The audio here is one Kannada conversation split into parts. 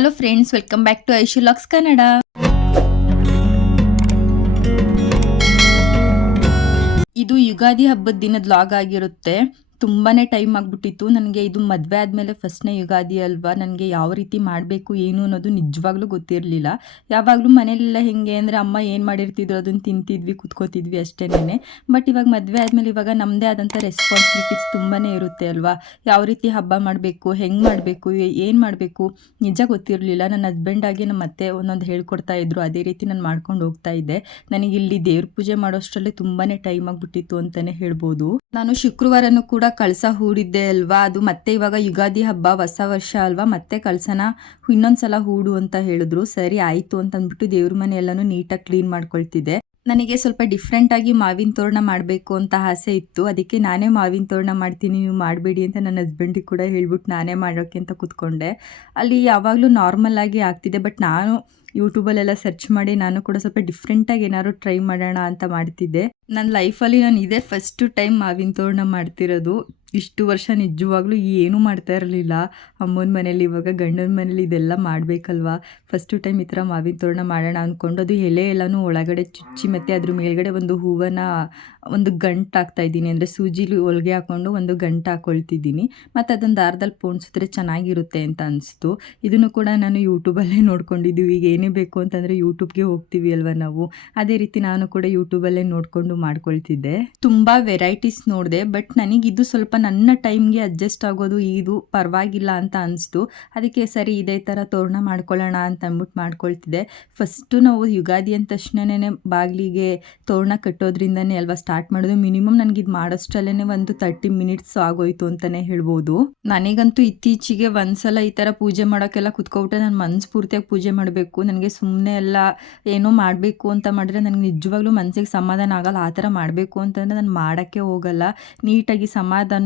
Hello friends welcome back to Aishu LOX Kannada ಇದು ಯುಗಾದಿ ಹಬ್ಬದ ದಿನದ ಲಾಗ್ ಆಗಿರುತ್ತೆ. ತುಂಬಾನೇ ಟೈಮ್ ಆಗ್ಬಿಟ್ಟಿತ್ತು. ನನಗೆ ಇದು ಮದುವೆ ಆದಮೇಲೆ ಫಸ್ಟ್ನೇ ಯುಗಾದಿ ಅಲ್ವಾ? ನನಗೆ ಯಾವ ರೀತಿ ಮಾಡಬೇಕು, ಏನು ಅನ್ನೋದು ನಿಜವಾಗ್ಲೂ ಗೊತ್ತಿರಲಿಲ್ಲ. ಯಾವಾಗಲೂ ಮನೆಯಲ್ಲೆಲ್ಲ ಹೆಂಗೆ ಅಂದರೆ ಅಮ್ಮ ಏನು ಮಾಡಿರ್ತಿದ್ರು ಅದನ್ನು ತಿಂತಿದ್ವಿ, ಕುತ್ಕೋತಿದ್ವಿ ಅಷ್ಟೇನೆ ಬಟ್ ಇವಾಗ ಮದುವೆ ಆದಮೇಲೆ ಇವಾಗ ನಮ್ಮದೇ ಆದಂಥ ರೆಸ್ಪಾನ್ಸಿಬಿಲಿಟೀಸ್ ತುಂಬಾ ಇರುತ್ತೆ ಅಲ್ವಾ? ಯಾವ ರೀತಿ ಹಬ್ಬ ಮಾಡಬೇಕು, ಹೆಂಗೆ ಮಾಡಬೇಕು ಏನು ಮಾಡಬೇಕು? ನಿಜ ಗೊತ್ತಿರಲಿಲ್ಲ. ನನ್ನ ಹಸ್ಬೆಂಡ್ ಆಗಿ ನಮ್ಮ ಅತ್ತೆ ಒಂದೊಂದು ಹೇಳ್ಕೊಡ್ತಾ ಇದ್ರು. ಅದೇ ರೀತಿ ನಾನು ಮಾಡ್ಕೊಂಡು ಹೋಗ್ತಾ ಇದ್ದೆ. ನನಗೆ ಇಲ್ಲಿ ದೇವ್ರ ಪೂಜೆ ಮಾಡೋಷ್ಟರಲ್ಲಿ ತುಂಬಾ ಟೈಮ್ ಆಗಿಬಿಟ್ಟಿತ್ತು ಅಂತಲೇ ಹೇಳ್ಬೋದು. ನಾನು ಶುಕ್ರವಾರನೂ ಕೂಡ ಕಳಸ ಹೂಡಿದ್ದೆ ಅಲ್ವಾ? ಅದು ಮತ್ತೆ ಇವಾಗ ಯುಗಾದಿ ಹಬ್ಬ, ಹೊಸ ವರ್ಷ ಅಲ್ವಾ? ಮತ್ತೆ ಕಳಸನ ಇನ್ನೊಂದ್ಸಲ ಹೂಡು ಅಂತ ಹೇಳಿದ್ರು. ಸರಿ, ಆಯಿತು ಅಂತ ಅಂದ್ಬಿಟ್ಟು ದೇವ್ರ ಮನೆ ಎಲ್ಲನೂ ನೀಟಾಗಿ ಕ್ಲೀನ್ ಮಾಡ್ಕೊಳ್ತಿದ್ದೆ. ನನಗೆ ಸ್ವಲ್ಪ ಡಿಫ್ರೆಂಟ್ ಆಗಿ ಮಾವಿನ ತೋರಣ ಮಾಡಬೇಕು ಅಂತ ಆಸೆ ಇತ್ತು. ಅದಕ್ಕೆ ನಾನೇ ಮಾವಿನ ತೋರಣ ಮಾಡ್ತೀನಿ, ನೀವು ಮಾಡಬೇಡಿ ಅಂತ ನನ್ನ ಹಸ್ಬೆಂಡಿಗೆ ಕೂಡ ಹೇಳ್ಬಿಟ್ಟು ನಾನೇ ಮಾಡೋಕೆ ಅಂತ ಕೂತ್ಕೊಂಡೆ. ಅಲ್ಲಿ ಯಾವಾಗಲೂ ನಾರ್ಮಲ್ ಆಗಿ ಆಗ್ತಿದೆ ಬಟ್ ನಾನು ಯೂಟ್ಯೂಬಲ್ಲೆಲ್ಲ ಸರ್ಚ್ ಮಾಡಿ ನಾನು ಕೂಡ ಸ್ವಲ್ಪ ಡಿಫ್ರೆಂಟಾಗಿ ಏನಾದ್ರು ಟ್ರೈ ಮಾಡೋಣ ಅಂತ ಮಾಡ್ತಿದ್ದೆ. ನನ್ನ ಲೈಫಲ್ಲಿ ನಾನು ಇದೇ ಫಸ್ಟು ಟೈಮ್ ಮಾವಿನ ತೋರಣ ಮಾಡ್ತಿರೋದು. ಇಷ್ಟು ವರ್ಷ ನಿಜವಾಗ್ಲೂ ಏನೂ ಮಾಡ್ತಾ ಇರಲಿಲ್ಲ. ಅಮ್ಮನ ಮನೇಲಿ, ಇವಾಗ ಗಂಡನ ಮನೇಲಿ ಇದೆಲ್ಲ ಮಾಡಬೇಕಲ್ವಾ? ಫಸ್ಟು ಟೈಮ್ ಈ ಥರ ಮಾವಿನ ತೋರಣ ಮಾಡೋಣ ಅಂದ್ಕೊಂಡು ಅದು ಎಲೆ ಎಲ್ಲನೂ ಒಳಗಡೆ ಚುಚ್ಚಿ ಮತ್ತು ಅದ್ರ ಮೇಲ್ಗಡೆ ಒಂದು ಹೂವನ್ನ ಒಂದು ಗಂಟು ಹಾಕ್ತಾ ಇದ್ದೀನಿ. ಅಂದರೆ ಸೂಜಿಲಿ ಹೊಲಿಗೆ ಹಾಕ್ಕೊಂಡು ಒಂದು ಗಂಟು ಹಾಕ್ಕೊಳ್ತಿದ್ದೀನಿ ಮತ್ತು ಅದೊಂದು ದಾರದಲ್ಲಿ ಪೋಣಿಸಿದ್ರೆ ಚೆನ್ನಾಗಿರುತ್ತೆ ಅಂತ ಅನಿಸ್ತು. ಇದನ್ನು ಕೂಡ ನಾನು ಯೂಟ್ಯೂಬಲ್ಲೇ ನೋಡ್ಕೊಂಡಿದ್ದೀವಿ. ಈಗ ಏನೇ ಬೇಕು ಅಂತಂದರೆ ಯೂಟ್ಯೂಬ್ಗೆ ಹೋಗ್ತೀವಿ ಅಲ್ವಾ ನಾವು? ಅದೇ ರೀತಿ ನಾನು ಕೂಡ ಯೂಟ್ಯೂಬಲ್ಲೇ ನೋಡಿಕೊಂಡು ಮಾಡ್ಕೊಳ್ತಿದ್ದೆ. ತುಂಬ ವೆರೈಟೀಸ್ ನೋಡಿದೆ ಬಟ್ ನನಗೆ ಇದು ಸ್ವಲ್ಪ ನನ್ನ ಟೈಮ್ಗೆ ಅಡ್ಜಸ್ಟ್ ಆಗೋದು ಇದು ಪರವಾಗಿಲ್ಲ ಅಂತ ಅನಿಸ್ತು. ಅದಕ್ಕೆ ಸರಿ, ಇದೇ ಥರ ತೋರಣ ಮಾಡ್ಕೊಳ್ಳೋಣ ಅಂತ ಅಂದ್ಬಿಟ್ಟು ಮಾಡ್ಕೊಳ್ತಿದ್ದೆ. ಫಸ್ಟು ನಾವು ಯುಗಾದಿ ಅಂದ ತಕ್ಷಣನೇ ಬಾಗಿಲಿಗೆ ತೋರಣ ಕಟ್ಟೋದ್ರಿಂದನೇ ಅಲ್ವಾ ಸ್ಟಾರ್ಟ್ ಮಾಡೋದು? ಮಿನಿಮಮ್ ನನಗೆ ಇದು ಮಾಡೋಷ್ಟರಲ್ಲೇ ಒಂದು ತರ್ಟಿ ಮಿನಿಟ್ಸ್ ಆಗೋಯ್ತು ಅಂತಲೇ ಹೇಳ್ಬೋದು. ನನಗಂತೂ ಇತ್ತೀಚೆಗೆ ಒಂದ್ಸಲ ಈ ಥರ ಪೂಜೆ ಮಾಡೋಕ್ಕೆಲ್ಲ ಕುತ್ಕೊಬಿಟ್ರೆ ನಾನು ಮನಸ್ಫೂರ್ತಿಯಾಗಿ ಪೂಜೆ ಮಾಡಬೇಕು. ನನಗೆ ಸುಮ್ಮನೆ ಎಲ್ಲ ಏನೋ ಮಾಡಬೇಕು ಅಂತ ಮಾಡಿದ್ರೆ ನನಗೆ ನಿಜವಾಗ್ಲೂ ಮನಸ್ಸಿಗೆ ಸಮಾಧಾನ ಆಗಲ್ಲ. ಆ ಥರ ಮಾಡಬೇಕು ಅಂತಂದರೆ ನಾನು ಮಾಡೋಕ್ಕೆ ಹೋಗಲ್ಲ. ನೀಟಾಗಿ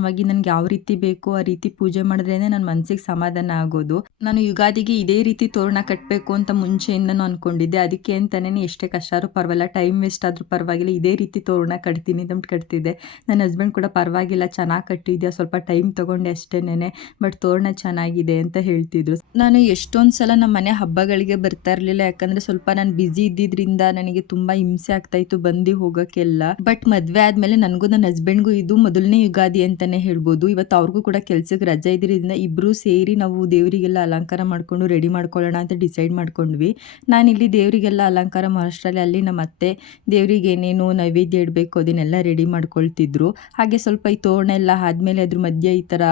ಸಮಾಧಾನವಾಗಿ ನನಗೆ ಯಾವ ರೀತಿ ಬೇಕು, ಆ ರೀತಿ ಪೂಜೆ ಮಾಡಿದ್ರೇ ನನ್ನ ಮನಸ್ಸಿಗೆ ಸಮಾಧಾನ ಆಗೋದು. ನಾನು ಯುಗಾದಿಗೆ ಇದೇ ರೀತಿ ತೋರಣ ಕಟ್ಟಬೇಕು ಅಂತ ಮುಂಚೆಯಿಂದನೂ ಅಂದ್ಕೊಂಡಿದ್ದೆ ಅದಕ್ಕೆ ಅಂತಲೇ ಎಷ್ಟೇ ಕಷ್ಟ ಆದ್ರೂ ಪರವಾಗಿಲ್ಲ, ಟೈಮ್ ವೇಸ್ಟ್ ಆದರೂ ಪರವಾಗಿಲ್ಲ, ಇದೇ ರೀತಿ ತೋರಣ ಕಟ್ತೀನಿ ಅಂತ ಕಟ್ತಿದ್ದೆ. ನನ್ನ ಹಸ್ಬೆಂಡ್ ಕೂಡ ಪರವಾಗಿಲ್ಲ, ಚೆನ್ನಾಗಿ ಕಟ್ಟಿದ್ಯಾ? ಸ್ವಲ್ಪ ಟೈಮ್ ತೊಗೊಂಡೆ ಅಷ್ಟೇನೆ ಬಟ್ ತೋರಣ ಚೆನ್ನಾಗಿದೆ ಅಂತ ಹೇಳ್ತಿದ್ರು. ನಾನು ಎಷ್ಟೊಂದು ಸಲ ನಮ್ಮ ಮನೆ ಹಬ್ಬಗಳಿಗೆ ಬರ್ತಾ ಇರಲಿಲ್ಲ, ಯಾಕಂದ್ರೆ ಸ್ವಲ್ಪ ನಾನು ಬ್ಯುಸಿ ಇದ್ದಿದ್ರಿಂದ ನನಗೆ ತುಂಬ ಹಿಂಸೆ ಆಗ್ತಾ ಇತ್ತು ಬಂದು ಹೋಗೋಕ್ಕೆಲ್ಲ ಬಟ್ ಮದುವೆ ಆದಮೇಲೆ ನನಗೂ, ನನ್ನ ಹಸ್ಬೆಂಡ್ಗೂ ಇದು ಮೊದಲನೇ ಯುಗಾದಿ ಅಂತಲೇ ಹೇಳ್ಬೋದು. ಇವತ್ತು ಅವ್ರಿಗೂ ಕೂಡ ಕೆಲ್ಸಕ್ಕೆ ರಜೆ ಇದ್ದಿರೋದ್ರಿಂದ ಇಬ್ಬರು ಸೇರಿ ನಾವು ದೇವರಿಗೆಲ್ಲ ಅಲಂಕಾರ ಮಾಡಿಕೊಂಡು ರೆಡಿ ಮಾಡ್ಕೊಳ್ಳೋಣ ಅಂತ ಡಿಸೈಡ್ ಮಾಡ್ಕೊಂಡ್ವಿ. ನಾನಿಲ್ಲಿ ದೇವರಿಗೆಲ್ಲ ಅಲಂಕಾರ ಮಹಾರಾಷ್ಟ್ರಲ್ಲಿ ಅಲ್ಲಿ ನಮ್ಮ ಅತ್ತೆ ದೇವರಿಗೆ ಏನೇನು ನೈವೇದ್ಯ ಇಡಬೇಕು ಅದನ್ನೆಲ್ಲ ರೆಡಿ ಮಾಡ್ಕೊಳ್ತಿದ್ರು. ಹಾಗೆ ಸ್ವಲ್ಪ ಈ ತೋರಣ ಎಲ್ಲ ಆದಮೇಲೆ ಅದ್ರ ಮಧ್ಯೆ ಈ ಥರ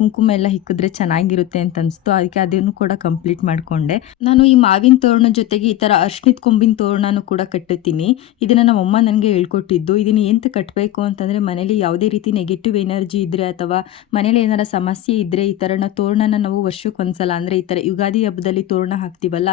ಕುಂಕುಮ ಎಲ್ಲ ಹಿಕ್ಕಿದ್ರೆ ಚೆನ್ನಾಗಿರುತ್ತೆ ಅಂತ ಅನಿಸ್ತು. ಅದಕ್ಕೆ ಅದನ್ನು ಕೂಡ ಕಂಪ್ಲೀಟ್ ಮಾಡಿಕೊಂಡೆ. ನಾನು ಈ ಮಾವಿನ ತೋರಣ ಜೊತೆಗೆ ಈ ಥರ ಅರ್ಶಿಣದ ಕೊಂಬಿನ ತೋರಣನೂ ಕೂಡ ಕಟ್ಟುತ್ತೀನಿ ಇದನ್ನು ನಮ್ಮಮ್ಮ ನನಗೆ ಹೇಳ್ಕೊಟ್ಟಿದ್ದು. ಇದನ್ನು ಎಂತ ಕಟ್ಟಬೇಕು ಅಂತಂದರೆ ಮನೇಲಿ ಯಾವುದೇ ರೀತಿ ನೆಗೆಟಿವ್ ಎನರ್ಜಿ ಇದ್ರೆ ಅಥವಾ ಮನೇಲಿ ಏನಾರ ಸಮಸ್ಯೆ ಇದ್ರೆ ಈ ಥರನ ತೋರಣನ ನಾವು ವರ್ಷಕ್ಕೊಂದ್ಸಲ ಅಂದ್ರೆ ಈ ಥರ ಯುಗಾದಿ ಹಬ್ಬದಲ್ಲಿ ತೋರಣ ಹಾಕ್ತೀವಲ್ಲ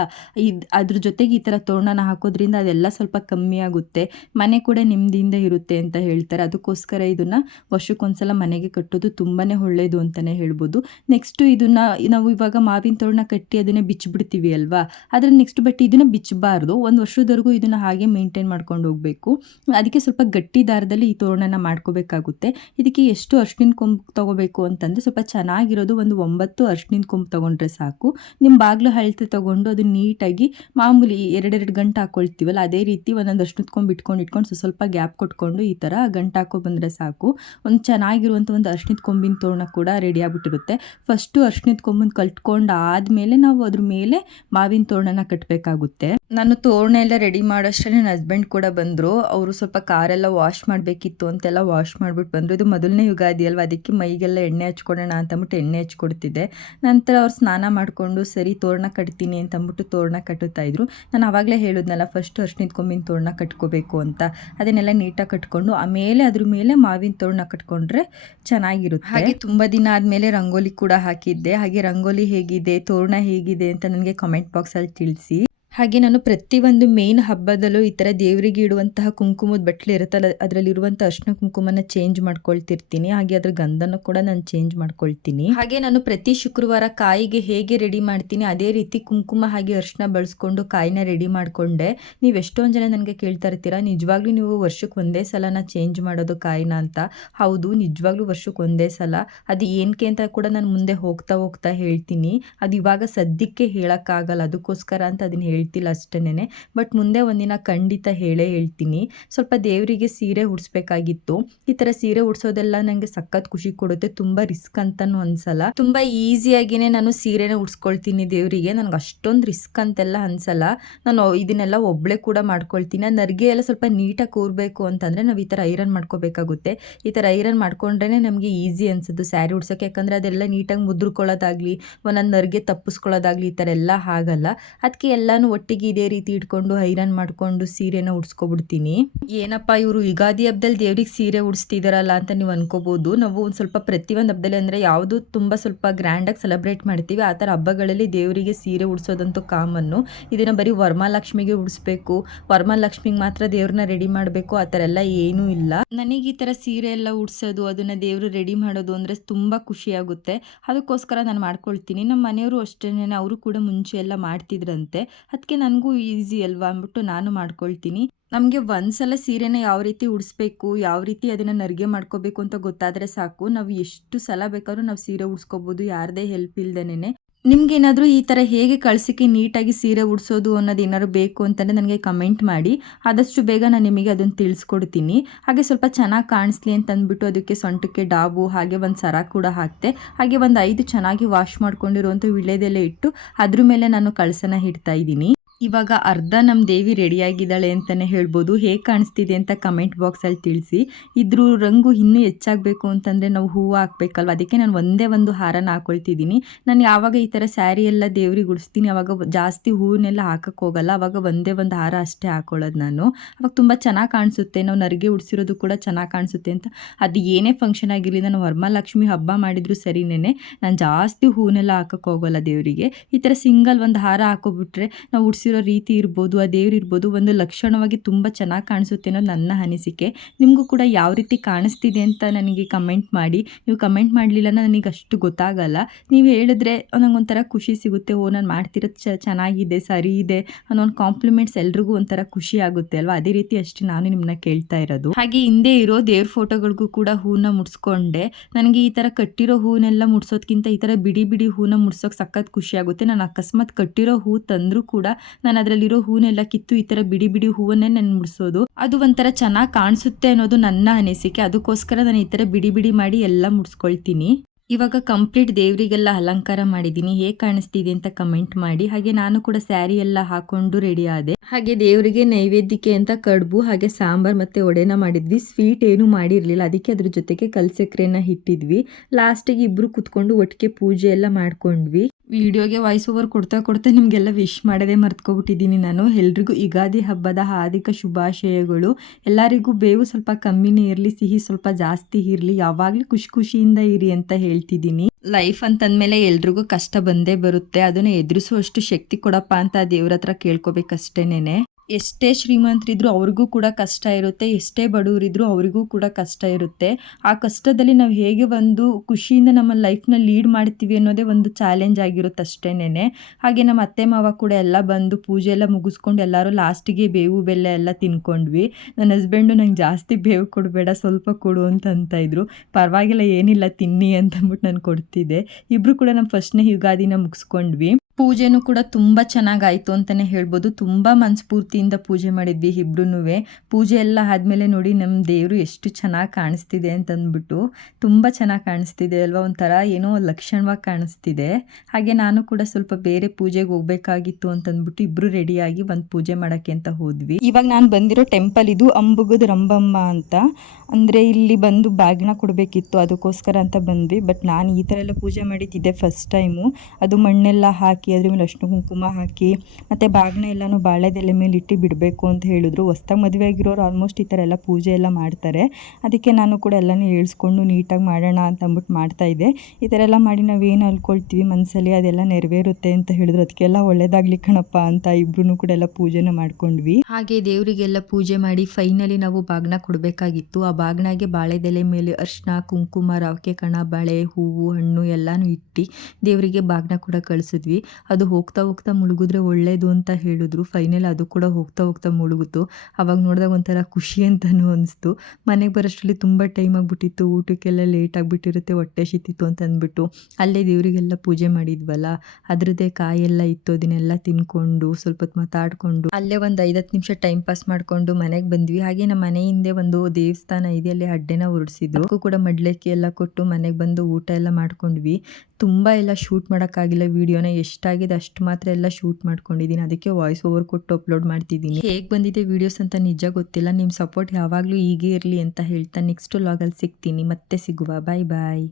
ಅದ್ರ ಜೊತೆಗೆ ಈ ಥರ ತೋರಣನ ಹಾಕೋದ್ರಿಂದ ಅದೆಲ್ಲ ಸ್ವಲ್ಪ ಕಮ್ಮಿ ಆಗುತ್ತೆ. ಮನೆ ಕೂಡ ನೆಮ್ಮದಿಯಿಂದ ಇರುತ್ತೆ ಅಂತ ಹೇಳ್ತಾರೆ. ಅದಕ್ಕೋಸ್ಕರ ಇದನ್ನು ವರ್ಷಕ್ಕೊಂದ್ಸಲ ಮನೆಗೆ ಕಟ್ಟೋದು ತುಂಬಾ ಒಳ್ಳೆಯದು ಅಂತಲೇ ಹೇಳ್ಬೋದು. ನೆಕ್ಸ್ಟು ಇದನ್ನ ನಾವು ಇವಾಗ ಮಾವಿನ ತೋರಣ ಕಟ್ಟಿ ಅದನ್ನೇ ಬಿಚ್ಚಿಬಿಡ್ತೀವಿ ಅಲ್ವಾ? ಆದರೆ ನೆಕ್ಸ್ಟ್ ಬಟ್ ಇದನ್ನ ಬಿಚ್ಚಬಾರ್ದು ಒಂದು ವರ್ಷದವರೆಗೂ ಇದನ್ನ ಹಾಗೆ ಮೇಂಟೈನ್ ಮಾಡ್ಕೊಂಡು ಹೋಗಬೇಕು. ಅದಕ್ಕೆ ಸ್ವಲ್ಪ ಗಟ್ಟಿ ದಾರದಲ್ಲಿ ಈ ತೋರಣನ ಮಾಡ್ಕೋಬೇಕಾಗುತ್ತೆ. ಇದಕ್ಕೆ ಎಷ್ಟು ಅರ್ಶಿನ ಕೊಂಬು ತೊಗೋಬೇಕು ಅಂತಂದರೆ ಸ್ವಲ್ಪ ಚೆನ್ನಾಗಿರೋದು ಒಂದು ಒಂಬತ್ತು ಅರ್ಶಿನ ಕೊಂಬು ತೊಗೊಂಡ್ರೆ ಸಾಕು. ನಿಮ್ಮ ಬಾಗಿಲು ಅಳತೆ ತೊಗೊಂಡು ಅದು ನೀಟಾಗಿ ಮಾಮೂಲಿ ಎರಡೆರಡು ಗಂಟೆ ಹಾಕ್ಕೊಳ್ತೀವಲ್ಲ ಅದೇ ರೀತಿ ಒಂದೊಂದು ಅರ್ಶಿನದ ಕೊಂಬು ಇಟ್ಕೊಂಡು ಇಟ್ಕೊಂಡು ಸ್ವಲ್ಪ ಗ್ಯಾಪ್ ಕೊಟ್ಕೊಂಡು ಈ ಥರ ಗಂಟು ಹಾಕೋ ಬಂದರೆ ಸಾಕು. ಒಂದು ಚೆನ್ನಾಗಿರುವಂಥ ಒಂದು ಅರ್ಶಿನದ ಕೊಂಬಿನ ತೋರಣ ಕೂಡ ರೆಡಿ ಆಗಿಬಿಟ್ಟಿರುತ್ತೆ. ಫಸ್ಟು ಅರ್ಶಿನದ ಕೊಂಬನ್ನು ಕಲ್ತ್ಕೊಂಡು ಆದಮೇಲೆ ನಾವು ಅದ್ರ ಮೇಲೆ ಮಾವಿನ ತೋರಣನ ಕಟ್ಟಬೇಕಾಗುತ್ತೆ ನಾನು ತೋರಣ ಎಲ್ಲ ರೆಡಿ ಮಾಡೋಷ್ಟೇ ನನ್ನ ಹಸ್ಬೆಂಡ್ ಕೂಡ ಬಂದರು. ಅವರು ಸ್ವಲ್ಪ ಕಾರೆಲ್ಲ ವಾಶ್ ಮಾಡಬೇಕಿತ್ತು ಅಂತೆಲ್ಲ ವಾಶ್ ಮಾಡಿಬಿಟ್ಟು ಬಂದರು. ಇದು ಮೊದಲನೇ ಯುಗಾದಿ ಅಲ್ವಾ ಅದಕ್ಕೆ ಮೈಗೆಲ್ಲ ಎಣ್ಣೆ ಹಚ್ಕೊಡೋಣ ಅಂತಂದ್ಬಿಟ್ಟು ಎಣ್ಣೆ ಹಚ್ಕೊಡ್ತಿದ್ದೆ. ನಂತರ ಅವ್ರು ಸ್ನಾನ ಮಾಡಿಕೊಂಡು ಸರಿ ತೋರಣ ಕಟ್ತೀನಿ ಅಂತ ಅಂದ್ಬಿಟ್ಟು ತೋರಣ ಕಟ್ಟುತ್ತಾ ಇದ್ರು. ನಾನು ಆವಾಗಲೇ ಹೇಳಿದ್ನಲ್ಲ ಫಸ್ಟ್ ಅರ್ಶನಿದ್ಕೊಂಬಿನ ಕೊಂಬಿನ ತೋರಣ ಕಟ್ಕೋಬೇಕು ಅಂತ. ಅದನ್ನೆಲ್ಲ ನೀಟಾಗಿ ಕಟ್ಕೊಂಡು ಆಮೇಲೆ ಅದ್ರ ಮೇಲೆ ಮಾವಿನ ತೋರಣ ಕಟ್ಕೊಂಡ್ರೆ ಚೆನ್ನಾಗಿರುತ್ತೆ. ಹಾಗೆ ತುಂಬ ದಿನ ಆದಮೇಲೆ ರಂಗೋಲಿ ಕೂಡ ಹಾಕಿದ್ದೆ. ಹಾಗೆ ರಂಗೋಲಿ ಹೇಗಿದೆ, ತೋರಣ ಹೇಗಿದೆ ಅಂತ ನನಗೆ ಕಮೆಂಟ್ ಬಾಕ್ಸಲ್ಲಿ ತಿಳಿಸಿ. ಹಾಗೆ ನಾನು ಪ್ರತಿಯೊಂದು ಮೇನ್ ಹಬ್ಬದಲ್ಲೂ ಈ ಥರ ದೇವರಿಗೆ ಇಡುವಂತಹ ಕುಂಕುಮದ ಬಟ್ಲು ಇರುತ್ತಲ್ಲ, ಅದರಲ್ಲಿರುವಂಥ ಅರ್ಶಿನ ಕುಂಕುಮನ ಚೇಂಜ್ ಮಾಡ್ಕೊಳ್ತಿರ್ತೀನಿ. ಹಾಗೆ ಅದ್ರ ಗಂಧನ ಕೂಡ ನಾನು ಚೇಂಜ್ ಮಾಡ್ಕೊಳ್ತೀನಿ. ಹಾಗೆ ನಾನು ಪ್ರತಿ ಶುಕ್ರವಾರ ಕಾಯಿಗೆ ಹೇಗೆ ರೆಡಿ ಮಾಡ್ತೀನಿ, ಅದೇ ರೀತಿ ಕುಂಕುಮ ಹಾಗೆ ಅರ್ಶಿನ ಬಳಸ್ಕೊಂಡು ಕಾಯಿನ ರೆಡಿ ಮಾಡಿಕೊಂಡೆ. ನೀವು ಎಷ್ಟೊಂದು ಜನ ನನಗೆ ಕೇಳ್ತಾ ಇರ್ತೀರಾ, ನಿಜವಾಗ್ಲೂ ನೀವು ವರ್ಷಕ್ಕೆ ಒಂದೇ ಸಲನ ಚೇಂಜ್ ಮಾಡೋದು ಕಾಯಿನ ಅಂತ. ಹೌದು, ನಿಜವಾಗ್ಲೂ ವರ್ಷಕ್ಕೆ ಒಂದೇ ಸಲ. ಅದು ಏನಕ್ಕೆ ಅಂತ ಕೂಡ ನಾನು ಮುಂದೆ ಹೋಗ್ತಾ ಹೋಗ್ತಾ ಹೇಳ್ತೀನಿ. ಅದು ಇವಾಗ ಸದ್ಯಕ್ಕೆ ಹೇಳೋಕ್ಕಾಗಲ್ಲ, ಅದಕ್ಕೋಸ್ಕರ ಅಂತ ಅದನ್ನ ಹೇಳ್ತಿಲ್ಲ ಅಷ್ಟೇನೆ ಬಟ್ ಮುಂದೆ ಒಂದಿನ ಖಂಡಿತ ಹೇಳೇ ಹೇಳ್ತೀನಿ. ಸ್ವಲ್ಪ ದೇವರಿಗೆ ಸೀರೆ ಉಡ್ಸ್ಬೇಕಾಗಿತ್ತು. ಈ ಥರ ಸೀರೆ ಉಡ್ಸೋದೆಲ್ಲ ನನಗೆ ಸಖತ್ ಖುಷಿ ಕೊಡುತ್ತೆ. ತುಂಬ ರಿಸ್ಕ್ ಅಂತನೂ ಅನ್ಸಲ್ಲ. ತುಂಬ ಈಸಿಯಾಗಿನೆ ನಾನು ಸೀರೆನ ಉಡ್ಸ್ಕೊಳ್ತೀನಿ ದೇವರಿಗೆ. ನನಗೆ ಅಷ್ಟೊಂದು ರಿಸ್ಕ್ ಅಂತೆಲ್ಲ ಅನ್ಸಲ್ಲ. ನಾನು ಇದನ್ನೆಲ್ಲ ಒಬ್ಳೆ ಕೂಡ ಮಾಡ್ಕೊಳ್ತೀನಿ. ನರ್ಗೆ ಎಲ್ಲ ಸ್ವಲ್ಪ ನೀಟಾಗಿ ಕೂರಬೇಕು ಅಂತಂದರೆ ನಾವು ಈ ಥರ ಐರನ್ ಮಾಡ್ಕೋಬೇಕಾಗುತ್ತೆ. ಈ ಥರ ಐರನ್ ಮಾಡ್ಕೊಂಡ್ರೆ ನಮಗೆ ಈಸಿ ಅನ್ಸೋದು ಸ್ಯಾರಿ ಉಡ್ಸೋಕೆ. ಯಾಕಂದರೆ ಅದೆಲ್ಲ ನೀಟಾಗಿ ಮುದ್ರಕೊಳ್ಳೋದಾಗಲಿ, ಒಂದೊಂದು ನರ್ಗೆ ತಪ್ಪಿಸ್ಕೊಳ್ಳೋದಾಗ್ಲಿ ಈ ಥರ ಎಲ್ಲ ಆಗಲ್ಲ. ಅದಕ್ಕೆ ಎಲ್ಲಾನು ಒಟ್ಟಿಗೆ ಇದೇ ರೀತಿ ಇಟ್ಕೊಂಡು ಐರನ್ ಮಾಡ್ಕೊಂಡು ಸೀರೆನ ಉಡ್ಸ್ಕೊಬಿಡ್ತೀನಿ. ಏನಪ್ಪ ಇವರು ಯುಗಾದಿ ಹಬ್ಬದಲ್ಲಿ ದೇವ್ರಿಗೆ ಸೀರೆ ಉಡಿಸ್ತಿದಾರಲ್ಲ ಅಂತ ನೀವು ಅನ್ಕೋಬಹುದು ನಾವು ಒಂದು ಸ್ವಲ್ಪ ಪ್ರತಿಯೊಂದು ಹಬ್ಬದಲ್ಲಿ ಅಂದ್ರೆ ಯಾವುದು ತುಂಬಾ ಸ್ವಲ್ಪ ಗ್ರ್ಯಾಂಡಾಗಿ ಸೆಲೆಬ್ರೇಟ್ ಮಾಡ್ತೀವಿ. ಆ ಥರ ಹಬ್ಬಗಳಲ್ಲಿ ದೇವರಿಗೆ ಸೀರೆ ಉಡ್ಸೋದಂತೂ ಕಾಮನ್ನು ಇದನ್ನ ಬರೀ ವರಮಹಾಲಕ್ಷ್ಮಿಗೆ ಉಡಿಸ್ಬೇಕು. ವರಮಹಾಲಕ್ಷ್ಮಿಗೆ ಮಾತ್ರ ದೇವ್ರನ್ನ ರೆಡಿ ಮಾಡಬೇಕು. ಆ ಥರ ಎಲ್ಲ ಏನೂ ಇಲ್ಲ. ನನಗೆ ಈ ಥರ ಸೀರೆ ಎಲ್ಲ ಉಡ್ಸೋದು, ಅದನ್ನ ದೇವರು ರೆಡಿ ಮಾಡೋದು ಅಂದರೆ ತುಂಬ ಖುಷಿಯಾಗುತ್ತೆ ಅದಕ್ಕೋಸ್ಕರ ನಾನು ಮಾಡ್ಕೊಳ್ತೀನಿ. ನಮ್ಮ ಮನೆಯವರು ಅಷ್ಟೇನೆ ಅವರು ಕೂಡ ಮುಂಚೆ ಎಲ್ಲ ಮಾಡ್ತಿದ್ರಂತೆ. ಅದಕ್ಕೆ ನನಗೂ ಈಸಿ ಅಲ್ವಾ ಅಂದ್ಬಿಟ್ಟು ನಾನು ಮಾಡ್ಕೊಳ್ತೀನಿ. ನಮಗೆ ಒಂದ್ಸಲ ಸೀರೆನ ಯಾವ ರೀತಿ ಉಡಿಸ್ಬೇಕು, ಯಾವ ರೀತಿ ಅದನ್ನು ನರಿಗೆ ಮಾಡ್ಕೋಬೇಕು ಅಂತ ಗೊತ್ತಾದರೆ ಸಾಕು. ನಾವು ಎಷ್ಟು ಸಲ ಬೇಕಾದ್ರೂ ನಾವು ಸೀರೆ ಉಡ್ಸ್ಕೊಬೋದು, ಯಾರದೇ ಹೆಲ್ಪ್ ಇಲ್ದೇನೆ ನಿಮ್ಗೇನಾದರೂ ಈ ಥರ ಹೇಗೆ ಕಳಿಸಿಕೆ ನೀಟಾಗಿ ಸೀರೆ ಉಡಿಸೋದು ಅನ್ನೋದು ಏನಾದ್ರು ಬೇಕು ಅಂತಂದರೆ ನನಗೆ ಕಮೆಂಟ್ ಮಾಡಿ. ಆದಷ್ಟು ಬೇಗ ನಾನು ನಿಮಗೆ ಅದನ್ನು ತಿಳಿಸ್ಕೊಡ್ತೀನಿ. ಹಾಗೆ ಸ್ವಲ್ಪ ಚೆನ್ನಾಗಿ ಕಾಣಿಸ್ಲಿ ಅಂತ ಅಂದ್ಬಿಟ್ಟು ಅದಕ್ಕೆ ಸೊಂಟಕ್ಕೆ ಡಾಬು, ಹಾಗೆ ಒಂದು ಸರ ಕೂಡ ಹಾಕ್ತೆ. ಹಾಗೆ ಒಂದು ಐದು ಚೆನ್ನಾಗಿ ವಾಶ್ ಮಾಡ್ಕೊಂಡಿರುವಂಥ ವಿಳೆದೆಲೆ ಇಟ್ಟು ಅದ್ರ ಮೇಲೆ ನಾನು ಕಳಸನ ಇಡ್ತಾ ಇದ್ದೀನಿ. ಇವಾಗ ಅರ್ಧ ನಮ್ಮ ದೇವಿ ರೆಡಿಯಾಗಿದ್ದಾಳೆ ಅಂತಲೇ ಹೇಳ್ಬೋದು. ಹೇಗೆ ಕಾಣಿಸ್ತಿದೆ ಅಂತ ಕಮೆಂಟ್ ಬಾಕ್ಸಲ್ಲಿ ತಿಳಿಸಿ. ಇದ್ರ ರಂಗು ಇನ್ನೂ ಹೆಚ್ಚಾಗಬೇಕು ಅಂತಂದರೆ ನಾವು ಹೂವು ಹಾಕ್ಬೇಕಲ್ವ? ಅದಕ್ಕೆ ನಾನು ಒಂದೇ ಒಂದು ಹಾರನ ಹಾಕೊಳ್ತಿದ್ದೀನಿ. ನಾನು ಯಾವಾಗ ಈ ಥರ ಸ್ಯಾರಿ ಎಲ್ಲ ದೇವ್ರಿಗೆ ಉಡಿಸ್ತೀನಿ, ಅವಾಗ ಜಾಸ್ತಿ ಹೂವನ್ನೆಲ್ಲ ಹಾಕಕ್ಕೆ ಹೋಗಲ್ಲ. ಅವಾಗ ಒಂದೇ ಒಂದು ಹಾರ ಅಷ್ಟೇ ಹಾಕೊಳ್ಳೋದು ನಾನು. ಅವಾಗ ತುಂಬ ಚೆನ್ನಾಗಿ ಕಾಣಿಸುತ್ತೆ. ನಾವು ನರಿಗೆ ಉಡಿಸಿರೋದು ಕೂಡ ಚೆನ್ನಾಗಿ ಕಾಣಿಸುತ್ತೆ ಅಂತ. ಅದು ಏನೇ ಫಂಕ್ಷನ್ ಆಗಿರಲಿ, ನಾನು ವರಮಹಾಲಕ್ಷ್ಮಿ ಹಬ್ಬ ಮಾಡಿದ್ರು ಸರಿನೇ ನಾನು ಜಾಸ್ತಿ ಹೂವನ್ನೆಲ್ಲ ಹಾಕಕ್ಕೆ ಹೋಗಲ್ಲ ದೇವರಿಗೆ. ಈ ಥರ ಸಿಂಗಲ್ ಒಂದು ಹಾರ ಹಾಕೋಬಿಟ್ರೆ ನಾವು ಉಡಿಸಿ ರೀತಿ ಇರ್ಬೋದು, ಆ ದೇವ್ರು ಇರ್ಬೋದು, ಒಂದು ಲಕ್ಷಣವಾಗಿ ತುಂಬ ಚೆನ್ನಾಗಿ ಕಾಣಿಸುತ್ತೆ ಅನ್ನೋದು ನನ್ನ ಅನಿಸಿಕೆ. ನಿಮಗೂ ಕೂಡ ಯಾವ ರೀತಿ ಕಾಣಿಸ್ತಿದೆ ಅಂತ ನನಗೆ ಕಮೆಂಟ್ ಮಾಡಿ. ನೀವು ಕಮೆಂಟ್ ಮಾಡಲಿಲ್ಲ ನನಗೆ ಅಷ್ಟು ಗೊತ್ತಾಗಲ್ಲ. ನೀವು ಹೇಳಿದ್ರೆ ನನಗೊಂಥರ ಖುಷಿ ಸಿಗುತ್ತೆ, ಓ ನಾನು ಮಾಡ್ತಿರೋದು ಚ, ಚೆನ್ನಾಗಿದೆ, ಸರಿ ಇದೆ ಅನ್ನೋ ಒಂದು ಕಾಂಪ್ಲಿಮೆಂಟ್ಸ್ ಎಲ್ರಿಗೂ ಒಂಥರ ಖುಷಿ ಆಗುತ್ತೆ ಅಲ್ವಾ? ಅದೇ ರೀತಿ ಅಷ್ಟೇ ನಾನು ನಿಮ್ಮನ್ನ ಕೇಳ್ತಾ ಇರೋದು. ಹಾಗೆ ಹಿಂದೆ ಇರೋ ದೇವ್ರ ಫೋಟೋಗಳಿಗೂ ಕೂಡ ಹೂವನ್ನ ಮುಡ್ಸ್ಕೊಂಡೆ. ನನಗೆ ಈ ಥರ ಕಟ್ಟಿರೋ ಹೂವನ್ನೆಲ್ಲ ಮುಡ್ಸೋದ್ಕಿಂತ ಈ ಥರ ಬಿಡಿ ಬಿಡಿ ಹೂವನ್ನ ಮುಡ್ಸೋಕೆ ಸಖತ್ ಖುಷಿ ಆಗುತ್ತೆ. ನಾನು ಅಕಸ್ಮಾತ್ ಕಟ್ಟಿರೋ ಹೂ ತಂದರೂ ಕೂಡ ನಾನು ಅದರಲ್ಲಿರೋ ಹೂನೆಲ್ಲ ಕಿತ್ತು ಈ ಥರ ಬಿಡಿ ಬಿಡಿ ಹೂವನ್ನೇ ನಾನು ಮುಡಿಸೋದು. ಅದು ಒಂಥರ ಚೆನ್ನಾಗಿ ಕಾಣಿಸುತ್ತೆ ಅನ್ನೋದು ನನ್ನ ಅನಿಸಿಕೆ. ಅದಕ್ಕೋಸ್ಕರ ನಾನು ಈ ಥರ ಬಿಡಿ ಬಿಡಿ ಮಾಡಿ ಎಲ್ಲ ಮುಡಿಸ್ಕೊಳ್ತೀನಿ. ಇವಾಗ ಕಂಪ್ಲೀಟ್ ದೇವರಿಗೆಲ್ಲ ಅಲಂಕಾರ ಮಾಡಿದ್ದೀನಿ. ಹೇಗೆ ಕಾಣಿಸ್ತಿದೆ ಅಂತ ಕಮೆಂಟ್ ಮಾಡಿ. ಹಾಗೆ ನಾನು ಕೂಡ ಸ್ಯಾರಿ ಎಲ್ಲ ಹಾಕೊಂಡು ರೆಡಿ ಆದೆ. ಹಾಗೆ ದೇವರಿಗೆ ನೈವೇದ್ಯಕ್ಕೆ ಅಂತ ಕಡುಬು, ಹಾಗೆ ಸಾಂಬಾರ್ ಮತ್ತೆ ಒಡೆನ ಮಾಡಿದ್ವಿ. ಸ್ವೀಟ್ ಏನು ಮಾಡಿರಲಿಲ್ಲ. ಅದಕ್ಕೆ ಅದ್ರ ಜೊತೆಗೆ ಕಲ್ಸಕ್ರೆನ ಇಟ್ಟಿದ್ವಿ. ಲಾಸ್ಟಿಗೆ ಇಬ್ರು ಕುತ್ಕೊಂಡು ಒಟ್ಟಿಗೆ ಪೂಜೆ ಎಲ್ಲ ಮಾಡ್ಕೊಂಡ್ವಿ. ವಿಡಿಯೋಗೆ ವಾಯ್ಸ್ ಓವರ್ ಕೊಡ್ತಾ ಕೊಡ್ತಾ ನಿಮಗೆಲ್ಲ ವಿಶ್ ಮಾಡದೆ ಮರ್ತ್ಕೊಬಿಟ್ಟಿದ್ದೀನಿ ನಾನು. ಎಲ್ರಿಗೂ ಯುಗಾದಿ ಹಬ್ಬದ ಹಾರ್ದಿಕ ಶುಭಾಶಯಗಳು. ಎಲ್ಲರಿಗೂ ಬೇವು ಸ್ವಲ್ಪ ಕಮ್ಮಿನೇ ಇರಲಿ, ಸಿಹಿ ಸ್ವಲ್ಪ ಜಾಸ್ತಿ ಇರಲಿ. ಯಾವಾಗಲೂ ಖುಷಿ ಖುಷಿಯಿಂದ ಇರಿ ಅಂತ ಹೇಳ್ತಿದ್ದೀನಿ ಲೈಫ್ ಅಂತಂದಮೇಲೆ ಎಲ್ರಿಗೂ ಕಷ್ಟ ಬಂದೇ ಬರುತ್ತೆ. ಅದನ್ನ ಎದುರಿಸುವಷ್ಟು ಶಕ್ತಿ ಕೊಡಪ್ಪ ಅಂತ ದೇವ್ರ ಹತ್ರ ಕೇಳ್ಕೊಬೇಕಷ್ಟೇನೆ ಎಷ್ಟೇ ಶ್ರೀಮಂತರಿದ್ರು ಅವ್ರಿಗೂ ಕೂಡ ಕಷ್ಟ ಇರುತ್ತೆ, ಎಷ್ಟೇ ಬಡವರಿದ್ರು ಅವರಿಗೂ ಕೂಡ ಕಷ್ಟ ಇರುತ್ತೆ. ಆ ಕಷ್ಟದಲ್ಲಿ ನಾವು ಹೇಗೆ ಒಂದು ಖುಷಿಯಿಂದ ನಮ್ಮ ಲೈಫ್ನ ಲೀಡ್ ಮಾಡ್ತೀವಿ ಅನ್ನೋದೇ ಒಂದು ಚಾಲೆಂಜ್ ಆಗಿರುತ್ತೆ ಅಷ್ಟೇನೆ ಹಾಗೆ ನಮ್ಮ ಅತ್ತೆ ಮಾವ ಕೂಡ ಎಲ್ಲ ಬಂದು ಪೂಜೆ ಎಲ್ಲ ಮುಗಿಸ್ಕೊಂಡು ಎಲ್ಲರೂ ಲಾಸ್ಟಿಗೆ ಬೇವು ಬೆಲ್ಲ ಎಲ್ಲ ತಿನ್ಕೊಂಡ್ವಿ. ನನ್ನ ಹಸ್ಬೆಂಡು ನಂಗೆ ಜಾಸ್ತಿ ಬೇವು ಕೊಡಬೇಡ, ಸ್ವಲ್ಪ ಕೊಡು ಅಂತ ಅಂತ ಇದ್ರು. ಪರವಾಗಿಲ್ಲ, ಏನಿಲ್ಲ, ತಿನ್ನಿ ಅಂತ ಅಂದ್ಬಿಟ್ಟು ನಾನು ಕೊಡ್ತಿದ್ದೆ. ಇಬ್ಬರು ಕೂಡ ನಮ್ಮ ಫಸ್ಟ್ನೇ ಯುಗಾದಿನ ಮುಗಿಸ್ಕೊಂಡ್ವಿ. ಪೂಜೆನೂ ಕೂಡ ತುಂಬ ಚೆನ್ನಾಗಾಯಿತು ಅಂತಲೇ ಹೇಳ್ಬೋದು. ತುಂಬ ಮನಸ್ಫೂರ್ತಿಯಿಂದ ಪೂಜೆ ಮಾಡಿದ್ವಿ ಇಬ್ರು ಪೂಜೆ ಎಲ್ಲ ಆದಮೇಲೆ ನೋಡಿ ನಮ್ಮ ದೇವರು ಎಷ್ಟು ಚೆನ್ನಾಗಿ ಕಾಣಿಸ್ತಿದೆ ಅಂತಂದ್ಬಿಟ್ಟು ತುಂಬ ಚೆನ್ನಾಗಿ ಕಾಣಿಸ್ತಿದೆ ಅಲ್ವಾ? ಒಂಥರ ಏನೋ ಲಕ್ಷಣವಾಗಿ ಕಾಣಿಸ್ತಿದೆ. ಹಾಗೆ ನಾನು ಕೂಡ ಸ್ವಲ್ಪ ಬೇರೆ ಪೂಜೆಗೆ ಹೋಗ್ಬೇಕಾಗಿತ್ತು ಅಂತಂದ್ಬಿಟ್ಟು ಇಬ್ಬರು ರೆಡಿಯಾಗಿ ಒಂದು ಪೂಜೆ ಮಾಡೋಕ್ಕೆ ಅಂತ ಹೋದ್ವಿ. ಇವಾಗ ನಾನು ಬಂದಿರೋ ಟೆಂಪಲ್ ಇದು ಅಂಬುಗದ ರಂಬಮ್ಮ ಅಂತ. ಅಂದರೆ ಇಲ್ಲಿ ಬಂದು ಬ್ಯಾಗ್ನ ಕೊಡಬೇಕಿತ್ತು, ಅದಕ್ಕೋಸ್ಕರ ಅಂತ ಬಂದ್ವಿ. ಬಟ್ ನಾನು ಈ ಥರ ಎಲ್ಲ ಪೂಜೆ ಮಾಡಿದ್ದಿದ್ದೆ ಫಸ್ಟ್ ಟೈಮು ಅದು ಮಣ್ಣೆಲ್ಲ ಹಾಕಿ ಅದ್ರ ಮೇಲೆ ಅಷ್ಟು ಕುಂಕುಮ ಹಾಕಿ, ಮತ್ತು ಬ್ಯಾಗ್ನ ಎಲ್ಲನೂ ಬಾಳೆದೆಲೆ ಮೇಲೆ ಇಟ್ಟು ಬಿಡಬೇಕು ಅಂತ ಹೇಳಿದ್ರು. ಹೊಸ್ದಾಗಿ ಮದುವೆ ಆಗಿರೋರು ಆಲ್ಮೋಸ್ಟ್ ಈ ಥರ ಎಲ್ಲ ಪೂಜೆ ಎಲ್ಲ ಮಾಡ್ತಾರೆ. ಅದಕ್ಕೆ ನಾನು ಕೂಡ ಎಲ್ಲನೂ ಹೇಳ್ಸ್ಕೊಂಡು ನೀಟಾಗಿ ಮಾಡೋಣ ಅಂತ ಅಂದ್ಬಿಟ್ಟು ಮಾಡ್ತಾಯಿದ್ದೆ ಈ ಥರ ಎಲ್ಲ ಮಾಡಿ ನಾವೇನು ಅಲ್ಕೊಳ್ತೀವಿ ಮನಸ್ಸಲ್ಲಿ ಅದೆಲ್ಲ ನೆರವೇರುತ್ತೆ ಅಂತ ಹೇಳಿದ್ರು. ಅದಕ್ಕೆಲ್ಲ ಒಳ್ಳೇದಾಗ್ಲಿ ಕಣಪ್ಪ ಅಂತ ಇಬ್ರು ಕೂಡ ಎಲ್ಲ ಪೂಜೆನ ಮಾಡ್ಕೊಂಡ್ವಿ. ಹಾಗೆ ದೇವರಿಗೆಲ್ಲ ಪೂಜೆ ಮಾಡಿ ಫೈನಲಿ ನಾವು ಬಾಗ್ನ ಕೊಡಬೇಕಾಗಿತ್ತು. ಆ ಬಾಗ್ನಾಗೆ ಬಾಳೆದೆಲೆ ಮೇಲೆ ಅರ್ಶಿನ ಕುಂಕುಮ, ರವಕೆ ಕಣ, ಬಾಳೆ, ಹೂವು, ಹಣ್ಣು ಎಲ್ಲಾನು ಇಟ್ಟು ದೇವರಿಗೆ ಬಾಗ್ನ ಕೂಡ ಕಳಿಸಿದ್ವಿ. ಅದು ಹೋಗ್ತಾ ಹೋಗ್ತಾ ಮುಳುಗಿದ್ರೆ ಒಳ್ಳೇದು ಅಂತ ಹೇಳಿದ್ರು. ಫೈನಲ್ ಅದು ಕೂಡ ಹೋಗ್ತಾ ಹೋಗ್ತಾ ಮುಳುಗಿತು. ಅವಾಗ ನೋಡಿದಾಗ ಒಂಥರ ಖುಷಿ ಅಂತಲೂ ಅನಿಸ್ತು. ಮನೆಗೆ ಬರೋಷ್ಟರಲ್ಲಿ ತುಂಬ ಟೈಮ್ ಆಗಿಬಿಟ್ಟಿತ್ತು. ಊಟಕ್ಕೆಲ್ಲ ಲೇಟ್ ಆಗಿಬಿಟ್ಟಿರುತ್ತೆ. ಹೊಟ್ಟೆ ಶಿತಿತ್ತು ಅಂತ ಅಂದ್ಬಿಟ್ಟು ಅಲ್ಲೇ ದೇವರಿಗೆಲ್ಲ ಪೂಜೆ ಮಾಡಿದ್ವಲ್ಲ. ಅದ್ರದ್ದೇ ಕಾಯೆಲ್ಲ ಇತ್ತು. ಅದನ್ನೆಲ್ಲ ತಿನ್ಕೊಂಡು ಸ್ವಲ್ಪ ಹೊತ್ತು ಮಾತಾಡಿಕೊಂಡು ಅಲ್ಲೇ ಒಂದು ಐದತ್ತು ನಿಮಿಷ ಟೈಮ್ ಪಾಸ್ ಮಾಡಿಕೊಂಡು ಮನೆಗೆ ಬಂದ್ವಿ. ಹಾಗೆ ನಮ್ಮ ಮನೆ ಹಿಂದೆ ಒಂದು ದೇವಸ್ಥಾನ ಇದೆ ಅಲ್ಲಿ ಅಡ್ಡೆನ ಉರುಡಿಸಿದ್ರು ಕೂಡ ಮಡ್ಲಕ್ಕಿ ಎಲ್ಲ ಕೊಟ್ಟು ಮನೆಗೆ ಬಂದು ಊಟ ಎಲ್ಲ ಮಾಡ್ಕೊಂಡ್ವಿ. ತುಂಬ ಎಲ್ಲ ಶೂಟ್ ಮಾಡೋಕ್ಕಾಗಿಲ್ಲ ವೀಡಿಯೋನ ಎಷ್ಟಾಗಿದೆ ಅಷ್ಟು ಮಾತ್ರ ಎಲ್ಲ ಶೂಟ್ ಮಾಡ್ಕೊಂಡಿದ್ದೀನಿ ಅದಕ್ಕೆ ವಾಯ್ಸ್ ಓವರ್ ಕೊಟ್ಟು ಅಪ್ಲೋಡ್ ಮಾಡ್ತಿದ್ದೀನಿ ಹೇಗೆ ಬಂದಿದೆ ವೀಡಿಯೋಸ್ ಅಂತ ನಿಜ ಗೊತ್ತಿಲ್ಲ. ನಿಮ್ಮ ಸಪೋರ್ಟ್ ಯಾವಾಗಲೂ ಹೀಗೆ ಇರಲಿ ಅಂತ ಹೇಳ್ತಾ ನೆಕ್ಸ್ಟ್ ಲಾಗಲ್ಲಿ ಸಿಗ್ತೀನಿ. ಮತ್ತೆ ಸಿಗುವ. ಬಾಯ್ ಬಾಯ್